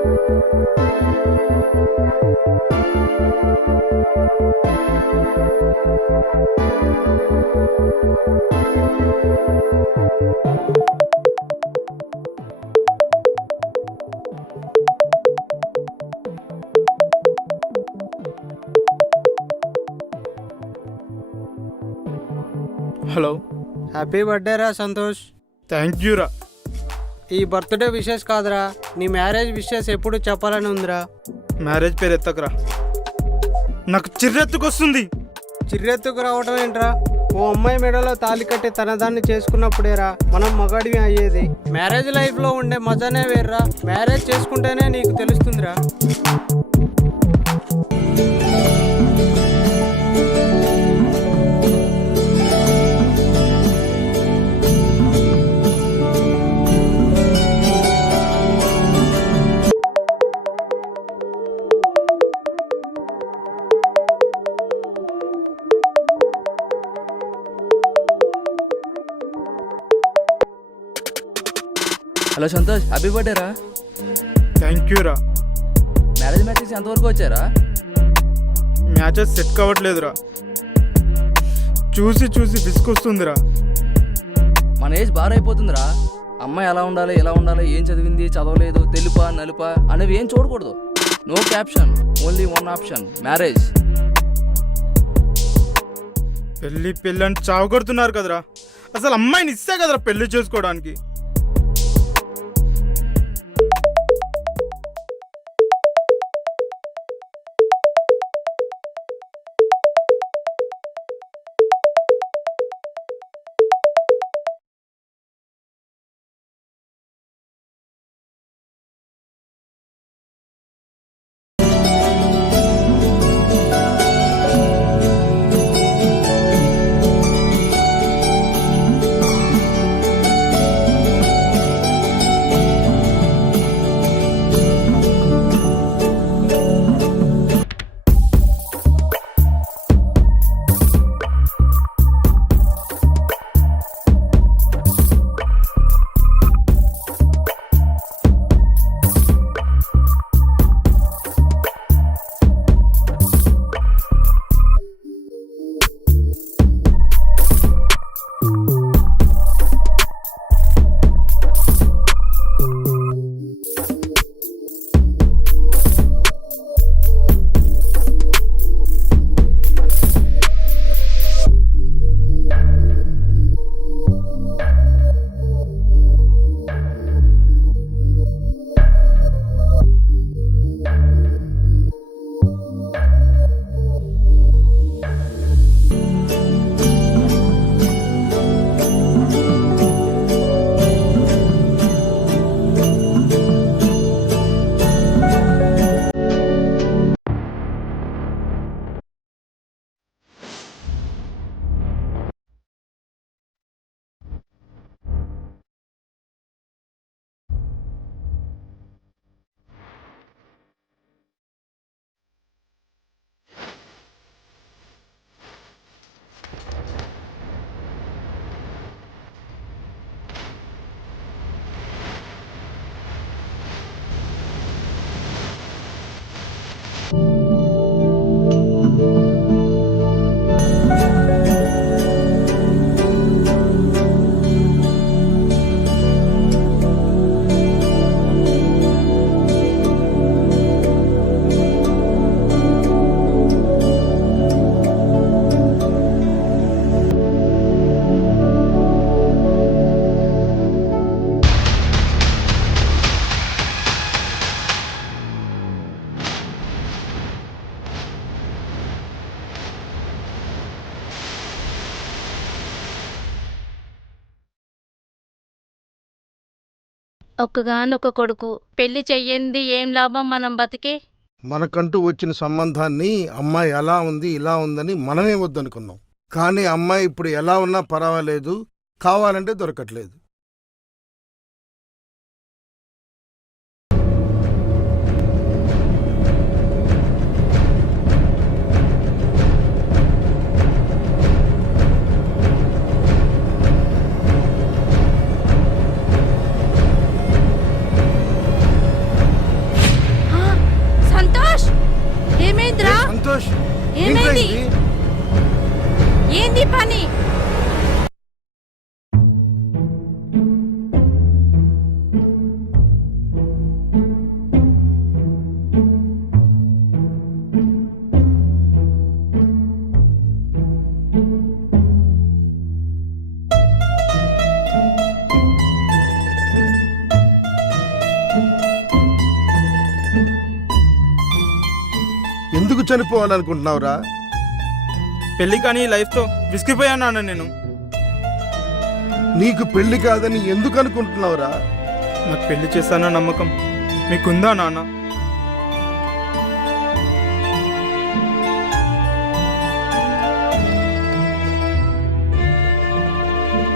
Hello. Happy birthday రా Santosh. Thank you రా. ఈ బర్త్డే విషెస్ కాదురా, నీ మ్యారేజ్ విషెస్ ఎప్పుడు చెప్పాలని ఉందిరా. మ్యారేజ్ పేరు ఎత్తకరా, నాకు చిర్రెత్తుకొస్తుంది. చిర్రెత్తుకు రావటం ఏంట్రా? ఓ అమ్మాయి మెడలో తాళి కట్టి తనదాన్ని చేసుకున్నప్పుడేరా మనం మగాడివి అయ్యేది. మ్యారేజ్ లైఫ్లో ఉండే మజానే వేర్రా. మ్యారేజ్ చేసుకుంటేనే నీకు తెలుస్తుందిరా. హలో సంతోష్, హ్యాపీ బర్త్డే రా. థ్యాంక్ యూ రా. మ్యారేజ్ మ్యాచెస్ ఎంతవరకు వచ్చారా? మ్యాచెస్ సెట్ కావట్లేదురా, చూసి చూసి విసుకొస్తుందిరా. మన ఏజ్ బార్ అయిపోతుందిరా. అమ్మాయి ఎలా ఉండాలి, ఎలా ఉండాలి, ఏం చదివింది, చదవలేదు, తెలుపా నలుపా అనేవి ఏం చూడకూడదు. No caption, only one option, marriage. పెళ్ళి పెళ్ళి అని చావగొడుతున్నారు కదరా. అసలు అమ్మాయిని ఇస్తే కదరా పెళ్లి చేసుకోవడానికి. ఒక్కగానొక్క కొడుకు, పెళ్లి చెయ్యంది ఏం లాభం మనం బతికి? మనకంటూ వచ్చిన సంబంధాన్ని అమ్మాయి ఎలా ఉంది ఇలా ఉందని మనమే వద్దనుకున్నాం. కానీ అమ్మాయి ఇప్పుడు ఎలా ఉన్నా పర్వాలేదు, కావాలంటే దొరకట్లేదు. ఏంట్రా ఏమైంది? ఇది? ఏంది పని? ఎందుకు చనిపోవాలనుకుంటున్నావురా? పెళ్లి కానీ లైఫ్తో విసిగిపోయాను నాన్న నేను. నీకు పెళ్లి కాదని ఎందుకు అనుకుంటున్నావురా? నాకు పెళ్లి చేస్తానన్న నమ్మకం మీకుందా నాన్న?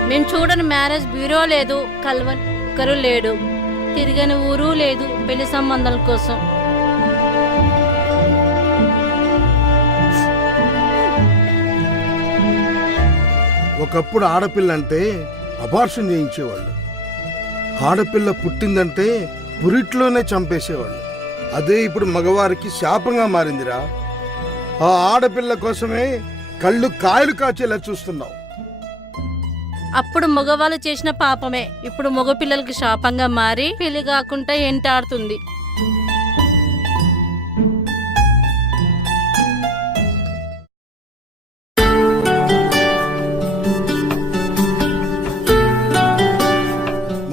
మేము చూడని మ్యారేజ్ బ్యూరో లేదు, కలవని ఒక్కరు లేడు, తిరగని ఊరు లేదు పెళ్లి సంబంధాల కోసం. ఒకప్పుడు ఆడపిల్ల అంటే అబార్షన్ చేయించేవాళ్ళు. ఆడపిల్ల పుట్టిందంటే పురిట్లోనే చంపేసేవాళ్ళు. అదే ఇప్పుడు మగవారికి శాపంగా మారిందిరా. ఆ ఆడపిల్ల కోసమే కళ్ళు కాయలు కాచేలా చూస్తున్నావు. అప్పుడు మగవాళ్ళు చేసిన పాపమే ఇప్పుడు మగపిల్లలకి శాపంగా మారి పెళ్లి కాకుండా ఎంటాడుతుంది.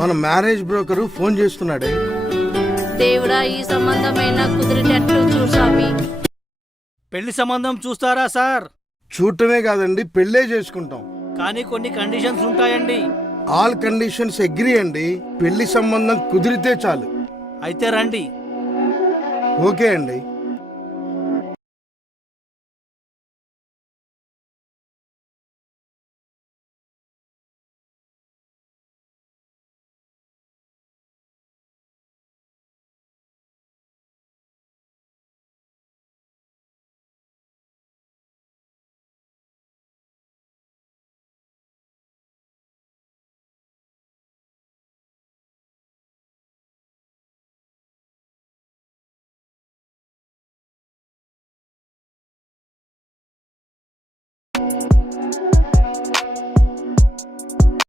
మన మ్యారేజ్ బ్రోకరు ఫోన్ చేస్తున్నాడే. దేవుడా, ఈ సంబంధమైనా కుదిరేటట్టు చూసామి. పెళ్లి సంబంధం చూస్తారా సార్? చూడటమే కాదండి, పెళ్ళే చేసుకుంటాం. కానీ కొన్ని కండిషన్స్ ఉంటాయండి. ఆల్ కండిషన్స్ అగ్రీ అండి. పెళ్లి సంబంధం కుదిరితే చాలు. అయితే రండి. ఓకే అండి.